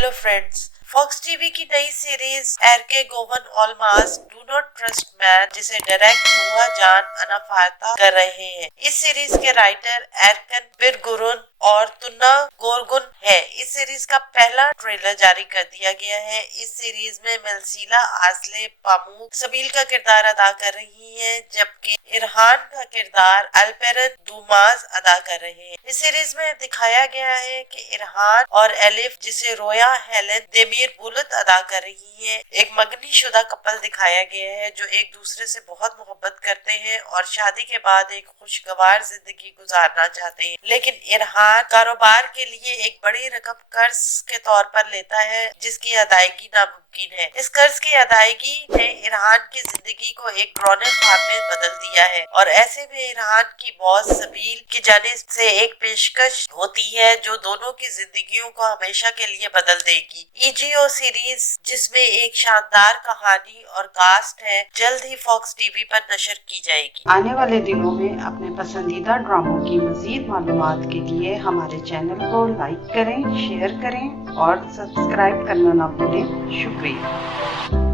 Hello friends, fox TV की नई series एरके गोवन ऑलमास डू नॉट ट्रस्ट मैन, जिसे डायरेक्ट बुआ जान अनाफाता कर रहे हैं। इस सीरीज के राइटर एरकन बिरगुरुन और तुन्ना गोरगुन है। इस सीरीज का पहला ट्रेलर जारी कर दिया गया है। इस सीरीज में मेलसीला आसले पामूक सबील का किरदार अदा कर रही है, जबकि इरहान का किरदार अल्पेरन दुमाज अदा कर रहे हैं। इस सीरीज में दिखाया गया है कि इरहान और एलिफ, जिसे रोया हेलन देमीर बुलत अदा कर रही है, एक मगनी शुदा कपल दिखाया गया है जो एक दूसरे से बहुत मोहब्बत करते हैं और शादी के बाद एक खुशगवार जिंदगी गुजारना चाहते हैं। लेकिन इरहान कारोबार के लिए एक बड़ी रकम कर्ज के तौर पर लेता है, जिसकी अदायगी नामुमकिन है। इस कर्ज की अदायगी ने इरहान की जिंदगी को एक डरावने ख्वाब में बदल दिया है और ऐसे में इरहान की बॉस सबील की जानिब से एक पेशकश होती है जो दोनों की जिंदगियों को हमेशा के लिए बदल देगी। ईजीओ सीरीज, जिसमें एक शानदार कहानी और कास्ट है, जल्द ही फॉक्स टीवी पर नशर की जाएगी। आने वाले दिनों में अपने पसंदीदा ड्रामों की मजीद मालूमात के लिए हमारे चैनल को लाइक करें, शेयर करें और सब्सक्राइब करना ना भूलें। शुक्रिया।